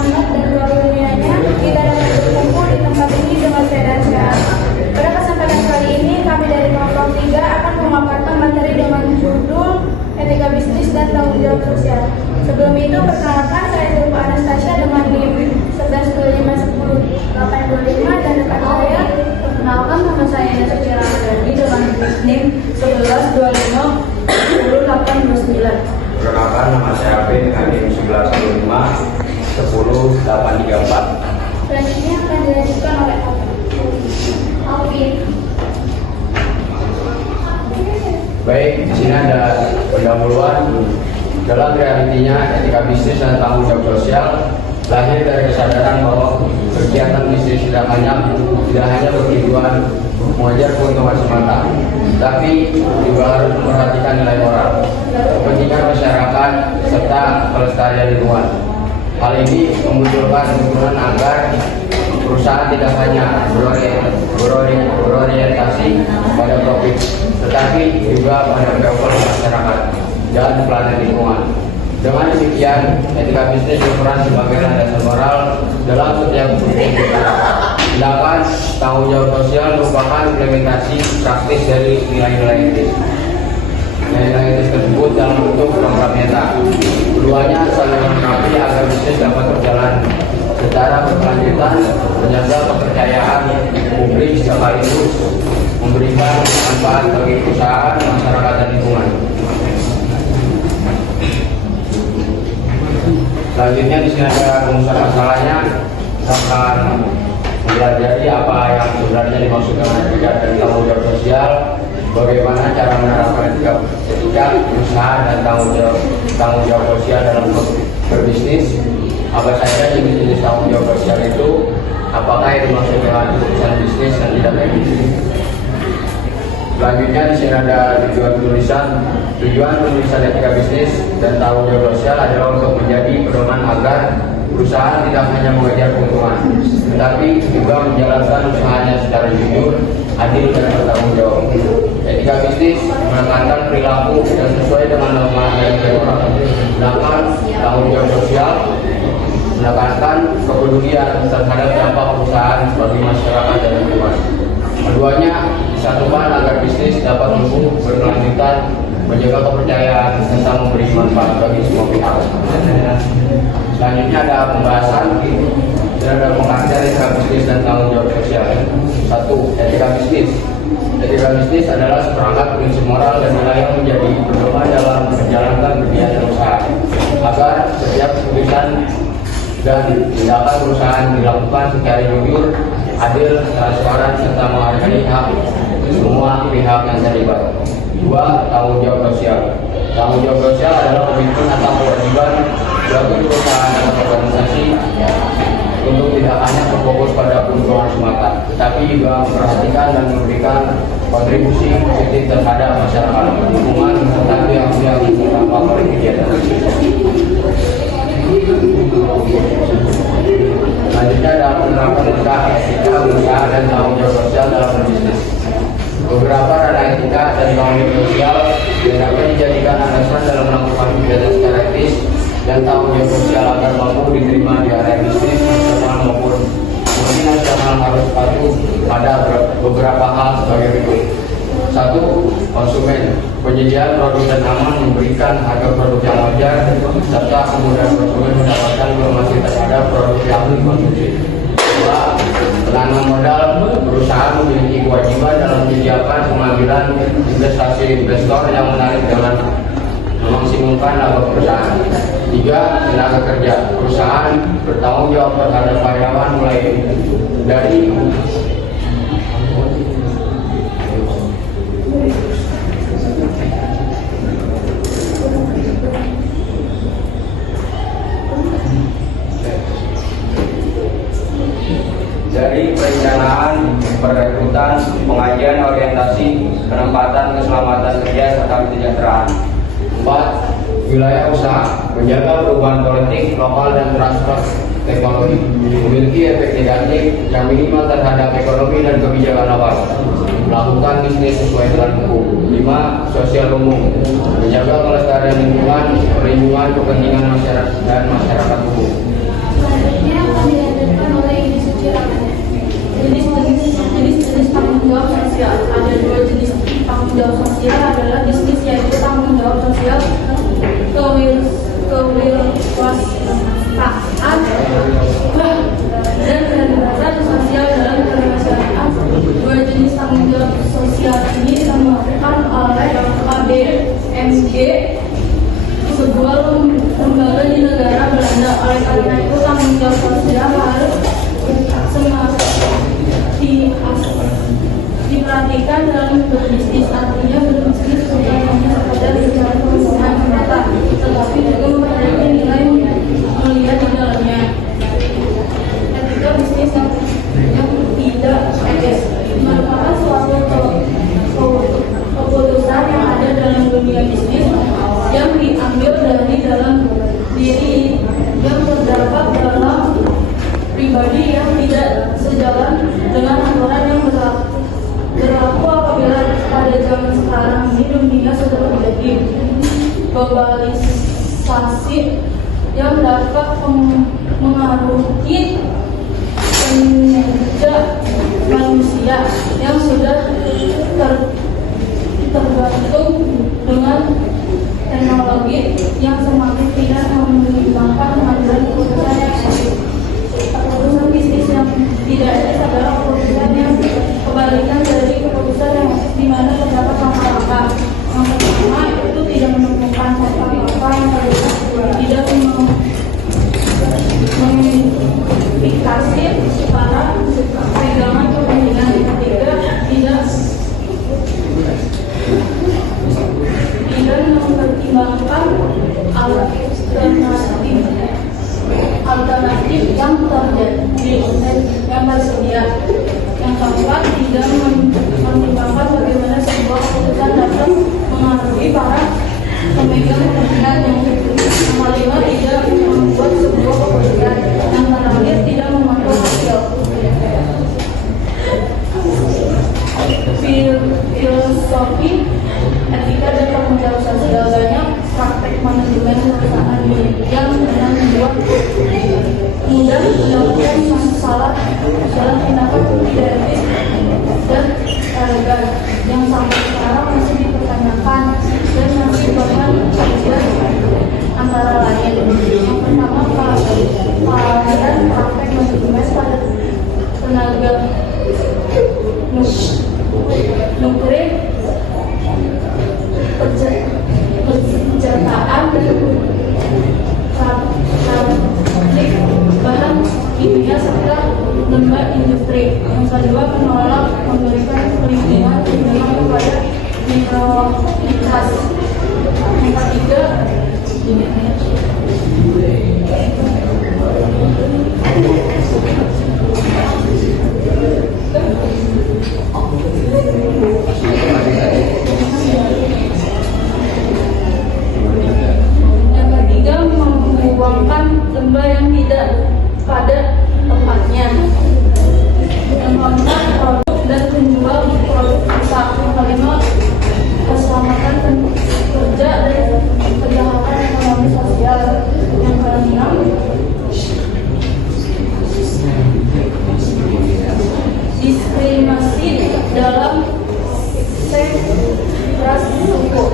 selamat dan luar dunianya kita dapat berkumpul di tempat ini dengan sehat dan sehat. Pada kesempatan kali ini kami dari kelompok 3 akan memaparkan materi dengan judul Etika Bisnis dan Tanggung Jawab Sosial. Sebelum itu perkenalkan saya Zulfa Anastasia dengan NIM 11251085 dan rekan saya. Perkenalkan nama saya Nasution Ramadhani dengan NIM 11251089. Perkenalkan nama saya AB dengan NIM 11151084. Selanjutnya akan dilanjutkan oleh Alvin. Baik, di sini ada pendahuluan. Dalam realitinya, etika bisnis dan tanggung jawab sosial lahir dari kesadaran bahwa kegiatan bisnis tidak hanya bertujuan mengejar keuntungan semata, tapi juga harus memperhatikan nilai moral, kepentingan masyarakat, serta kelestarian lingkungan. Hal ini memunculkan dukungan agar perusahaan tidak hanya berorientasi pada profit, tetapi juga pada kehidupan masyarakat dan planet lingkungan. Dengan demikian, etika bisnis berperan sebagai landasan moral dalam setiap tindakan. Tanggung jawab sosial merupakan implementasi praktis dari nilai-nilai etis. Nilai-nilai etis tersebut dalam bentuk program nyata. Keduanya saling melengkapi agar bisnis dapat berjalan secara berkelanjutan, menjaga kepercayaan publik sekaligus memberikan manfaat bagi perusahaan, masyarakat, dan lingkungan. Selanjutnya di sini ada rumusan masalahnya. Kita akan mempelajari apa yang sebenarnya dimaksud dengan etika dan tanggung jawab sosial, bagaimana cara menerapkan etika usaha dan tanggung jawab sosial dalam berbisnis, apa saja jenis-jenis tanggung jawab sosial itu, apakah yang dimaksud dengan urusan bisnis dan tidak bisnis. Selanjutnya di sini ada tujuan penulisan etika bisnis dan tanggung jawab sosial adalah untuk menjadi pedoman agar perusahaan tidak hanya mengejar keuntungan, tetapi juga menjalankan usahanya secara jujur, adil, dan bertanggung jawab. Etika bisnis menekankan perilaku yang sesuai dengan norma dan aturan. Sedangkan tanggung jawab sosial menekankan kepedulian terhadap dampak perusahaan bagi masyarakat dan lingkungan. Keduanya disatukan agar bisnis dapat tumbuh berkelanjutan, menjaga kepercayaan, serta memberi manfaat bagi semua pihak. Selanjutnya ada pembahasan dan ada pengertian etika bisnis dan tanggung jawab sosial. 1. Etika bisnis. Etika bisnis adalah seperangkat prinsip moral dan nilai yang menjadi pedoman dalam menjalankan kegiatan usaha agar setiap keputusan dan tindakan perusahaan dilakukan secara jujur, adil, transparan, serta menghargai hak semua pihak yang terlibat. 2. Tanggung jawab sosial. Tanggung jawab sosial adalah komitmen atau kewajiban bagi perusahaan dan organisasi untuk tidak hanya berfokus pada keuntungan semata, tetapi juga memperhatikan dan memberikan kontribusi positif terhadap masyarakat, lingkungan, serta pihak-pihak yang terdampak oleh kegiatan bisnis. Selanjutnya ada penerapan etika usaha dan tanggung jawab sosial dalam berbisnis. Beberapa ranah etika dan tanggung jawab sosial yang dapat dijadikan landasan dalam melakukan kegiatan secara etis dan tanggung jawab sosial agar mampu diterima di area bisnis nasional maupun multinasional harus patuh pada beberapa hal sebagai berikut. 1. Konsumen. Penyediaan produk dan aman, memberikan harga produk yang wajar, serta kemudahan konsumen mendapatkan informasi terhadap produk yang dikonsumsi. 2. Penanam modal. Perusahaan memiliki kewajiban dalam menyediakan pengambilan investasi investor yang menarik dengan memaksimumkan laba perusahaan. 3. Tenaga kerja. Perusahaan bertanggung jawab terhadap karyawan mulai dari perencanaan, perekrutan, pengajian, orientasi, penempatan, keselamatan kerja, serta kesejahteraan. 4. Wilayah usaha. Menjaga perubahan politik, lokal, dan transfer teknologi. Memiliki efek negatif yang minimal terhadap ekonomi dan kebijakan lokal. Melakukan bisnis sesuai dengan hukum. 5. Sosial umum. Menjaga kelestarian lingkungan, perlindungan kepentingan masyarakat dan masyarakat umum. Dan kebebasan sosial dalam kebersamaan. Dua jenis tanggung jawab sosial ini dilakukan oleh KPMG, sebuah lembaga di negara Belanda. Oleh karena itu tanggung jawab sosial harus diperhatikan dalam berbisnis. Artinya berbisnis bukan hanya sekedar bicara keuntungan semata, tetapi juga memiliki nilai mulia di dalamnya. Etika bisnis yang tidak etis merupakan suatu keputusan yang ada dalam dunia bisnis yang diambil dari dalam diri yang terdapat dalam pribadi yang tidak sejalan dengan aturan yang berlaku apabila pada zaman sekarang ini dunia sudah menjadi globalisasi yang dapat mengaruhi kinerja manusia yang sudah tergantung dengan teknologi yang semakin tidak mempertimbangkan kemajuan keputusan yang etis. Keputusan bisnis yang tidak etis adalah keputusan yang kebalikan dari keputusan yang etis, di mana terdapat langkah-langkah. Yang pertama itu tidak menemukan langkah-langkah yang tidak mengidentifikasi para pegangan kepentingan. Yang ketiga tidak mempertimbangkan alternatif yang terjadi yang tersedia. Yang keempat, tidak mempertimbangkan bagaimana sebuah keputusan dapat mengaruhi para pemegang kepentingan. Yang kelima, tidak membuat sebuah keputusan. Yang terakhir, tidak memantau hasil. Filosofi etika dan tanggung jawab sosial. Banyak praktek manajemen perusahaan yang membuat mudah melakukan salah tindakan tidak etis dan elegan yang sampai sekarang masih dipertanyakan dan masih bahkan dan antara lain. Yang pertama, kelalaian praktek manajemen pada tenaga nuklir, pencernaan pabrik bahan kimia serta lembaga industri. Yang kedua, menolak memberikan perlindungan kepada minoritas. Yang ketiga, membuangkan limbah yang tidak pada tempatnya. Yang keempat, produk dan menjual produk rusak. Yang kelima, keselamatan kerja dan kejahatan ekonomi sosial. Yang keenam, diskriminasi dalam ras suku.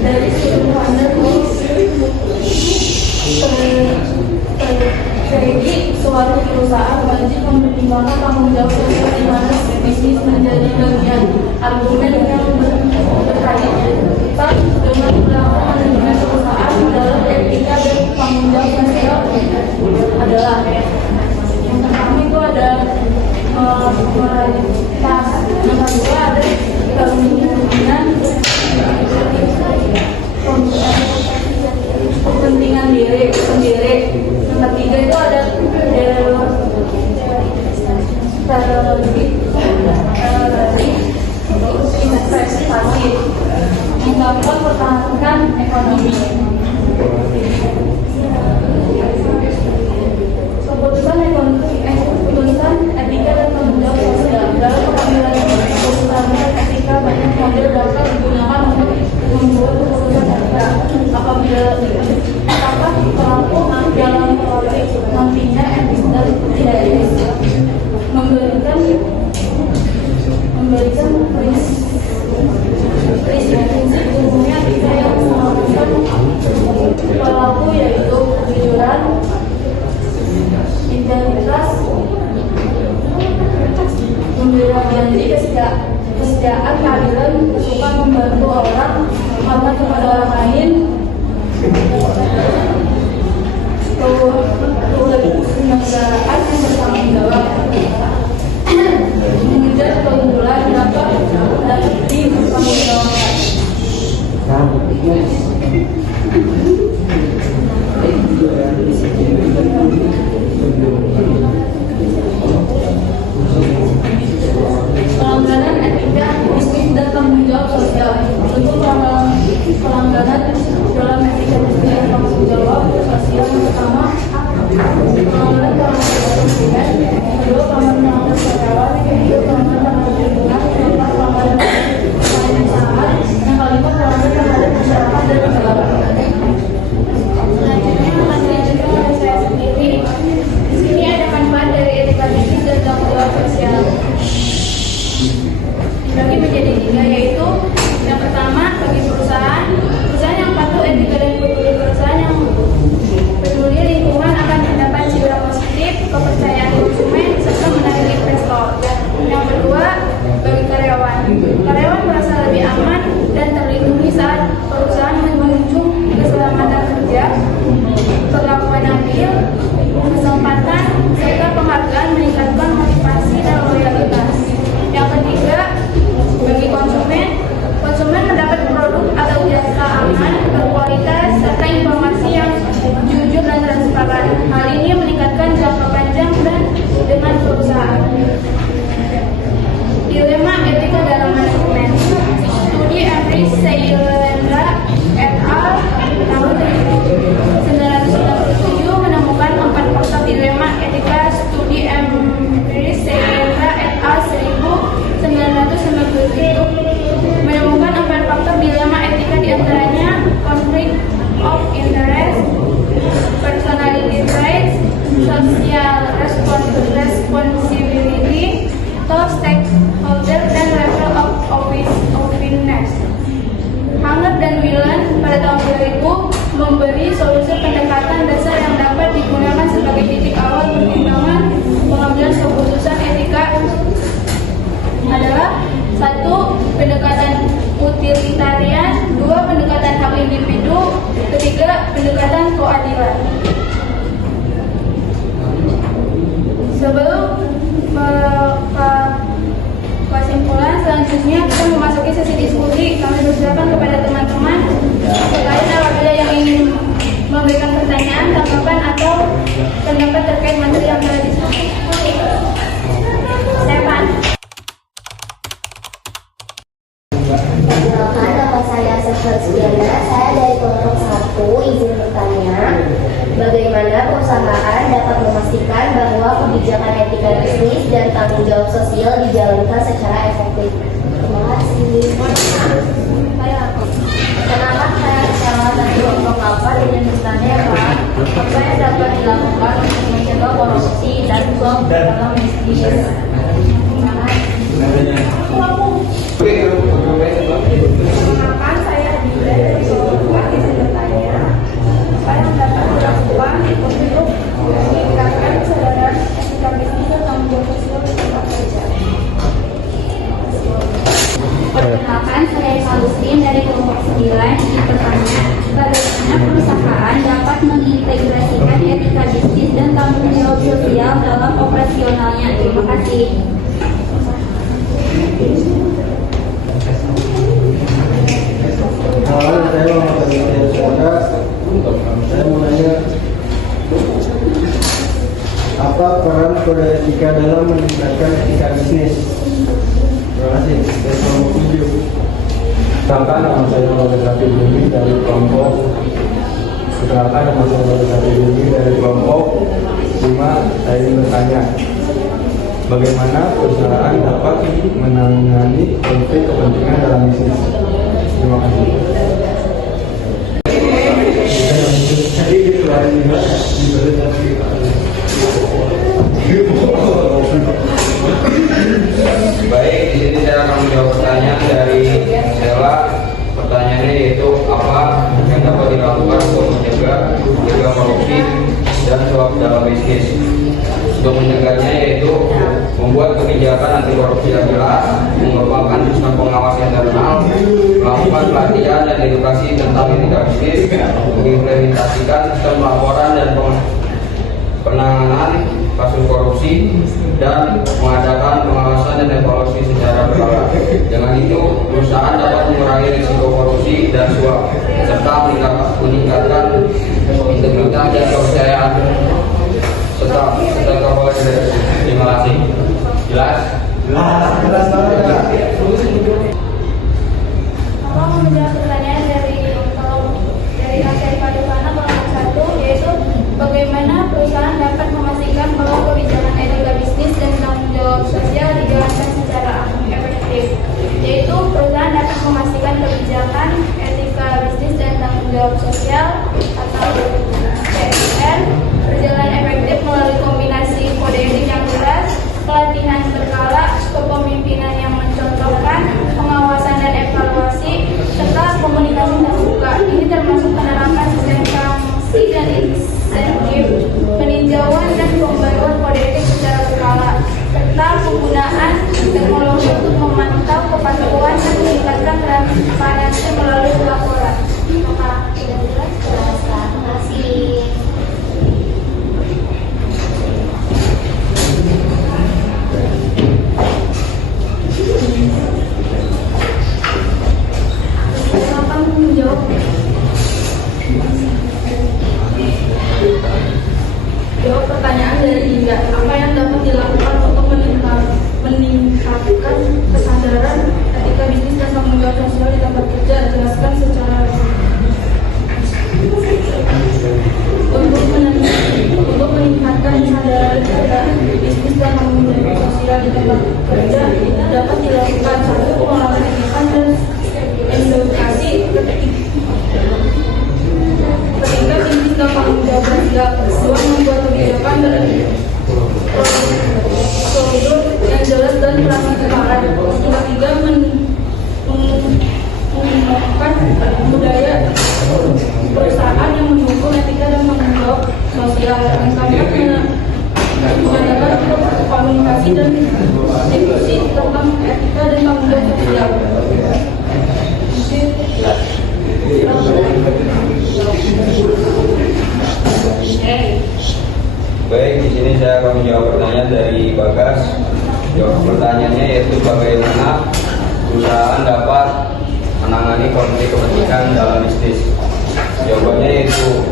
Dari sudut pandang strategi suatu perusahaan wajib mempertimbangkan tanggung jawab sosial di mana bisnis menjadi bagian. Argumen yang berkaitan dengan melakukan manajemen perusahaan dalam etika dan tanggung jawab sosial adalah yang pertama itu ada moralitas, yang kedua ada kemungkinan kepentingan diri sendiri, yang ketiga itu ada investasi, yang keempat pertahankan ekonomi. Keputusan etika dan tanggung jawab sosial dalam pengambilan keputusan etika banyak model dapat digunakan untuk membuat keputusan etika. Apabila apakah pelaku dalam politik nantinya etis dan tidak etis, memberikan prinsip umumnya etika yang melakukan pelaku yaitu kejujuran, janji kesetiaan, keadilan, kesukaan membantu orang, hormat kepada orang lain, kenegaraan yang bertanggung jawab, mengejar keunggulan dapat dipertanggungjawabkan. Pelanggaran etika bisnis dan tanggung jawab sosial. Untuk pelanggaran dalam etika bisnis dan tanggung jawab sosial, pertama pelanggaran dalam konsumen, kedua pelanggaran karyawan, ketiga pelanggaran lingkungan, keempat pelanggaran pelayanan sangat, yang kelima pelanggaran terhadap masyarakat dan negara. Selanjutnya akan dilanjutkan oleh saya sendiri. Di sini ada manfaat dari etika bisnis dan tanggung jawab sosial. Dibagi menjadi 3, yaitu yang pertama bagi perusahaan yang patuh etika dan peduli perusahaan yang peduli lingkungan akan mendapat citra positif, kepercayaan konsumen, serta menarik investor. Yang kedua bagi karyawan merasa lebih aman dan terlindungi saat perusahaan menunjung keselamatan kerja, perlakuan adil, kesempatan, serta penghargaan meningkatkan motivasi dan loyalitas. Yang ketiga, bagi konsumen mendapat produk atau jasa aman, berkualitas, serta informasi yang jujur dan transparan. Hal ini meningkatkan jangka panjang dan dengan perusahaan. Dilema etika dalam manajemen. Studi Emrys Seylendra et al. Tahun 1997 menemukan 4 fakta dilema etika. Studi Emrys Seylendra et al. 1997 menemukan 4 faktor dilema etika, diantaranya conflict of interest, personality traits, social responsibility, stakeholder, dan level of openness. Hanger dan Whelan pada tahun 2000 memberi solusi pendekatan dasar yang dapat digunakan sebagai titik awal pertimbangan pengambilan keputusan etika adalah 1. Pendekatan utilitarian, 2. Pendekatan hak individu, 3. Pendekatan keadilan. Sebelum kesimpulan selanjutnya kita memasuki sesi diskusi. Kami persilakan kepada teman-teman sekalian apabila yang ingin memberikan pertanyaan, tanggapan atau pendapat terkait materi yang telah diskusi. Stefan. Perkenalkan, nama saya Sebastiana. Saya dari kelompok 1. Izin bertanya, bagaimana perusahaan dapat memastikan bahwa kebijakan etika bisnis dan tanggung jawab sosial dijalankan secara efektif? Terima kasih. Perkenalkan, saya Stella dari kelompok 8. Izin bertanya, Pak, apa yang dapat dilakukan untuk mencegah korupsi dan suap dalam bisnis? Terima kasih. Perkenalkan, saya Dinda dari kelompok 4. Izin bertanya, apa yang dapat dilakukan untuk meningkatkan kesadaran etika bisnis dan tanggung jawab sosial di tempat kerja? Perkenalkan, saya Salustin dari kelompok 9. Izin bertanya, bagaimana perusahaan dapat mengintegrasikan etika bisnis dan tanggung jawab sosial dalam operasionalnya? Terima kasih. Halo, saya Muhammad Syaka. Saya mau nanya, apa peran kode etika dalam meningkatkan etika bisnis? Terima kasih. Saya kelompok 7. Perkenalkan, nama saya Muhammad Rafi Bumi dari kelompok. Perkenalkan, nama saya Muhammad Rafi Bumi dari kelompok 5. Saya ingin bertanya, bagaimana perusahaan dapat menangani konflik kepentingan dalam bisnis? Terima kasih. Baik, di sini saya akan menjawab pertanyaan dari Stella. Pertanyaannya yaitu apa yang dapat dilakukan untuk mencegah korupsi dan suap dalam bisnis. untuk mencegahnya yaitu membuat kebijakan anti korupsi yang jelas, mengembangkan sistem pengawas internal, melakukan pelatihan dan edukasi tentang etika bisnis, mengimplementasikan sistem laporan dan penanganan kasus korupsi, dan mengadakan pengawasan dan evaluasi secara berkala. Dengan itu, perusahaan dapat mengurangi risiko korupsi dan suap, serta meningkatkan integritas dan kepercayaan serta kapasitas. Terima kasih. Jelas? Jelas banget. Apa menjawab pertanyaan dari ACI Padupana kelompok 1, yaitu bagaimana perusahaan dapat memastikan bahwa kebijakan etika bisnis dan tanggung jawab sosial dijalankan secara efektif. Yaitu perusahaan dapat memastikan kebijakan etika bisnis dan tanggung jawab sosial atau ESR berjalan efektif melalui kombinasi kode etik yang jelas, pelatihan berkala, kepemimpinan yang mencontohkan, pengawasan dan evaluasi, serta komunikasi terbuka. Ini termasuk penerapan sistem sanksi dan insentif, peninjauan dan pembaruan kode etik secara berkala, serta penggunaan teknologi untuk memantau kepatuhan dan meningkatkan transparansi melalui laporan. Apakah sudah jelas? Terima kasih. Silakan menjawab. Jawab pertanyaan dari Dinda. Apa yang dapat dilakukan untuk meningkatkan kesadaran etika bisnis dan tanggung jawab sosial di tempat kerja? Jelaskan secara untuk meningkatkan kesadaran bisnis dan tanggung jawab sosial di tempat kerja itu dapat dilakukan satu pengelolaan dan edukasi ketika bisnis dan tanggung jawab sosial, dua membuat kebijakan dan prosedur yang jelas dan transparan, ketiga mengembangkan budaya perusahaan yang mendukung etika dan tanggung jawab sosial, yang keempat mengadakan komunikasi dan diskusi tentang etika dan tanggung jawab sosial. Baik, di sini saya akan menjawab pertanyaan dari Bagas. Jawab pertanyaannya yaitu bagaimana perusahaan dapat menangani konflik kepentingan dalam bisnis. Jawabannya yaitu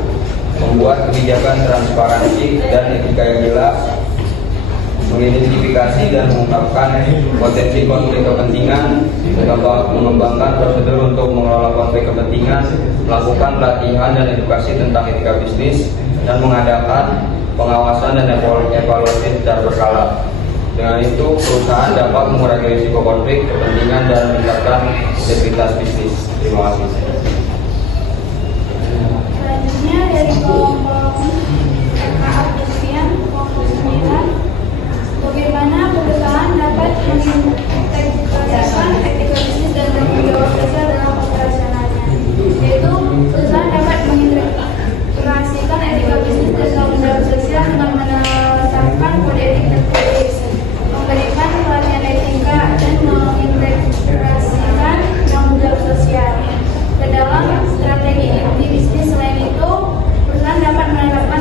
membuat kebijakan transparansi dan etika yang jelas, mengidentifikasi dan mengungkapkan potensi konflik kepentingan, mengembangkan prosedur untuk mengelola konflik kepentingan, melakukan pelatihan dan edukasi tentang etika bisnis, dan mengadakan pengawasan dan evaluasi secara berkala. Dengan itu, perusahaan dapat mengurangi risiko konflik kepentingan dan meningkatkan integritas bisnis. Terima kasih. Selanjutnya dari kelompok Agustin, kelompok 9, bagaimana perusahaan dapat mengintegrasikan etika bisnis dan tanggung jawab sosial dalam operasionalnya? Yaitu perusahaan dapat mengintegrasikan etika bisnis dan tanggung jawab sosial dengan menetapkan kode etik tertulis, memberikan pelatihan etika dan mengintegrasikan tanggung jawab sosial ke dalam strategi inti bisnis. Selain itu, perusahaan dapat menerapkan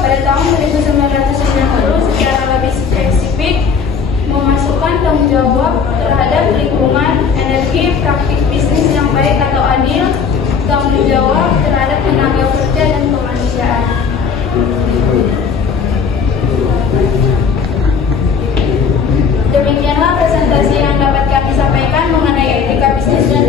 pada tahun 1990 secara lebih spesifik memasukkan tanggung jawab terhadap lingkungan, energi, praktik bisnis yang baik atau adil, tanggung jawab terhadap tenaga kerja dan kemanusiaan. Demikianlah presentasi yang dapat kami sampaikan mengenai etika bisnis dan